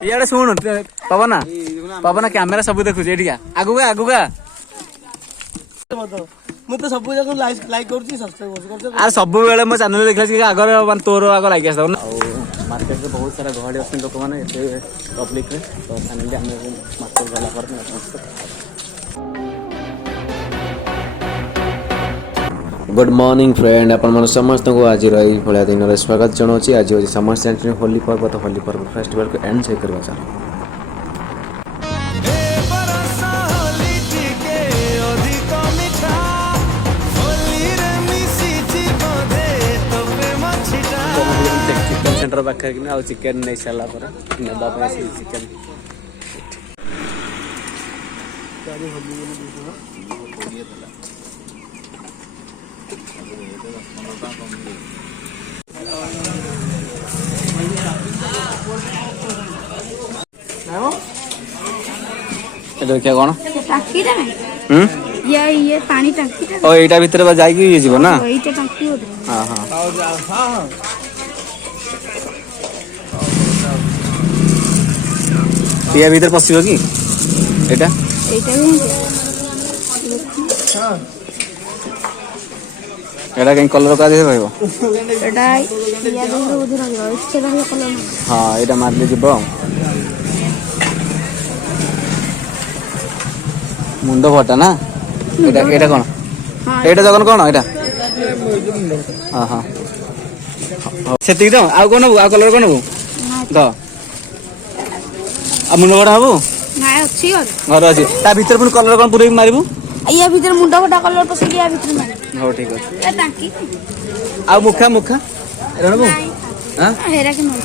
इे शुणु पवन पवन कैमेरा सब देखु आगुआ आगुआ मुझे सब लाइक करूची सब्सक्राइब करछ आ सब बेले मो चैनल देखला आगर मान तोर आगर लाइक आस मार्केट में बहुत सारा गहड़ी अच्छे लोक मैंने पब्लिक रे तो फैमिली आम मार्केट गला पर गुड मॉर्निंग फ्रेंड अपन समस्त को आज रही भाया दिन स्वागत जनावि आज हूँ समस्त होली पर्व तो होली पर्व फेस्टिवल को एंजॉय करवा चाह चिकेन सेंटर पाखे कि चिकेन नहीं सारा ना चिकेन देखिए कौन ये पानी टंकी ओ एटा भीतर बा जाई कि जीव ना एटा टंकी होत हां हां ये भीतर पसियो कि एटा एटा भी हां एटा कहीं कलर का दे रहबो एटा या दूर उधर रहबो इसके रहे कलर हां एटा मारले जीव मुंडो फटा ना एटा एटा कोन एटा जगन कोन एटा हां हां सेति तो आ कोन आ कलर कोन तो आ मुंडो फटा हबो ना अछि घर अछि ता भीतर पुन कलर कोन पुरै मारिबु या भीतर मुंडो फटा कलर पसि या भीतर मार हो ठीक अछि ए टांकी आ मुखा मुखा रहबो हां हेरा के मार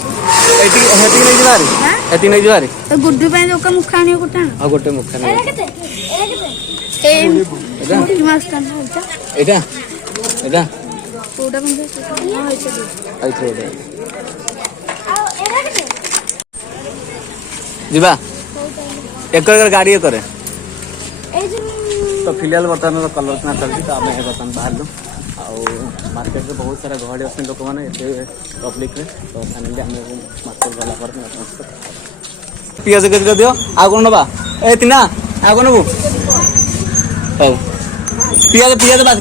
एटी हेती नै जवारी हेती नै जवारी तो गुड्डू पे जो का मुखा आनी कोटा आ गोटे मुखा नै एरा केते ए मोटी मास का एटा एटा कोडा बंदे हां ऐसे I throw they uh era केते जीवा एक गाड़ी करे ए जो तो फिलहाल बर्तमान कलर किना चलती तो आम बर्तमान बाहर मार्केट में बहुत सारा गहड़ी अच्छे लोक मैंने पब्लिक रे तो फैमिली आम मार्केट गला पर पियाज के दियो आ कौन नबा ए तिना आ कौन नबू हौ पियाज पियाज बात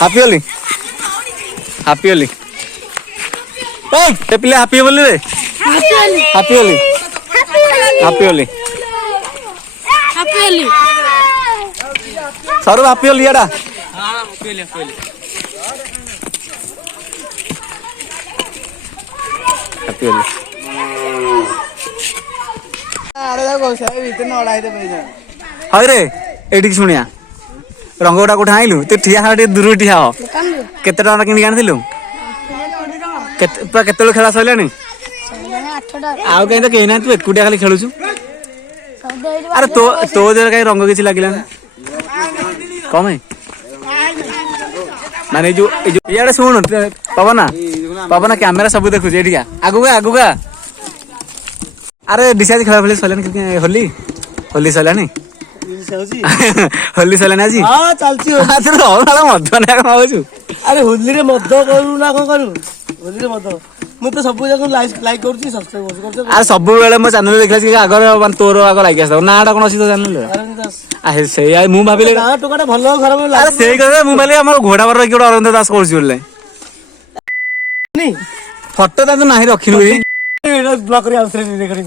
हापी होली हापी होली ओ ए पिले हापी बोली रे happy Holi happy Holi happy sir happy Holi एडा हां हापी होली हापी होली अरे देखो से भीतर न अड़ाई दे पैसा हाय रे एडी सुनिया रंग गुडा कोठा आइलु ते ठिया हाटे दूर ठिया हो केते टका किनि आनथिलु केते पूरा केते खेला सइलानी 8 टा आउ कहीं तो कहीं ना तू एकुटिया खाली खेलुछु अरे तो जरा कहीं रंग किसी लगिला कम है माने जो इे शुणु पवन कैमेरा सब देखु आगुआ आगुआ अरे डिसाइड खेला फेल सैलानी होली होली सैलानी होली सैलानी आज हां चलची मध्य भावुछु अरे होली रे मद करू ना कोन करू होली रे मद मु तो सब लाइक करूची सब्सक्राइब करछ आ सब बेले मो चैनल देखला आगर मान तोर आगर लाइक आस नाटा कोन अछि तो चैनल आ से मु भाबिले ना टोकाटा भलो खराब अरे सेई करे मु भाबिले हमर घोड़ा पर कि अरविंद दास करछि बोले नहीं फोटो ता तो नाही रखिनु एटा ब्लॉक रे आउथरे देखि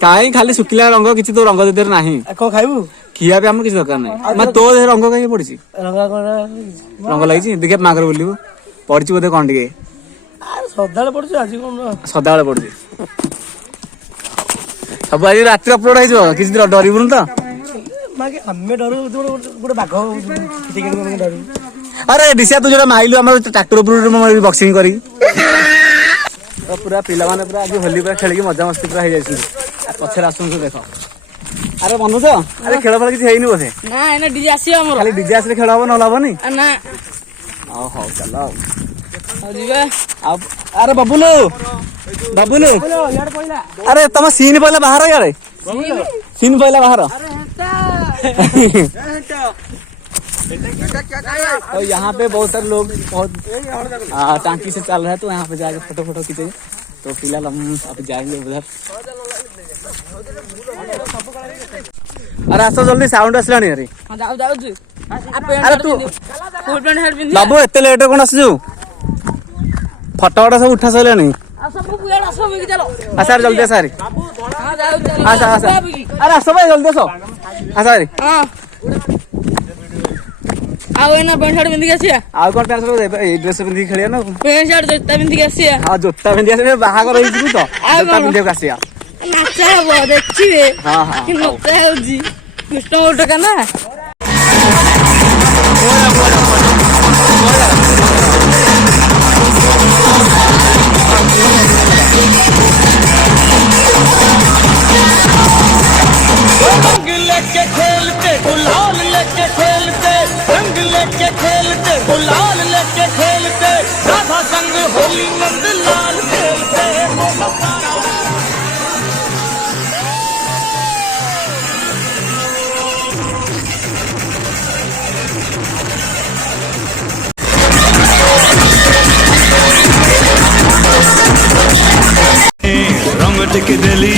काई खाली सुकिला रंग किछि तो रंग देर नाही को खाइबू खिया पे हम किछि दरकार नाही मैं तो रंग कहीं पड़छि रंगा कोन रंग लागिछि देखे मागर बोलिबो पड़छि बोधे कोन टिके सदाळे पड़छ आज कोन सदाळे पड़छि सब आज रात्रि अपलोड आइजो किछि डरिबुन त मागे हम्मे डरू गोटे बाघ टिके डरू अरे डिसिया तू जो माइलु हमर ट्रैक्टर ऊपर बॉक्सिंग करी तो पूरा पिला माने पूरा आज होली पूरा खेल के मजा मस्ती पूरा हो जाइछि पछे आसुन से देखो अरे मनोज अरे खेल फल किछि हेइनी बोधे ना एना डीजे आसीयो हमर खाली डीजे आसले खेल हो न लाबनी ना आ हो चलो जीवा अरे बबुलू बबुलू अरे तुम सीन पहले बाहर यार सीन पहले बाहर तो यहाँ पे बहुत सारे लोग बहुत टांकी से चल रहे हैं, तो यहाँ पे जाके फोटो फोटो खींचेंगे। तो फिलहाल हम अब जाएंगे उधर। अरे आस जल्दी साउंड आसला अरे अरे तू बाबू एत लेट कौन आसु फटो फटा सब उठा सारे सर जल्दी सारी आसा आसा अरे आस भाई जल्दी आस आसा पैंट शर्ट पिंधिक आसिया आउ कौन पैंट शर्ट ड्रेस पिंधि खेलिया ना पैंट शर्ट जोता पिंधिक आसिया हाँ जोता पिंधि आस बाहागर रही तो जोता पिंधि आसिया नाचा हब देखिए हाँ हाँ नचा होजी कृष्ण गोटे का ना रंग लेके खेलते गुलाल लेके खेलते रंग लेके खेलते गुलाल लेके खेलते राधा संग होली नंद लाल खेलते रंग टिक दिली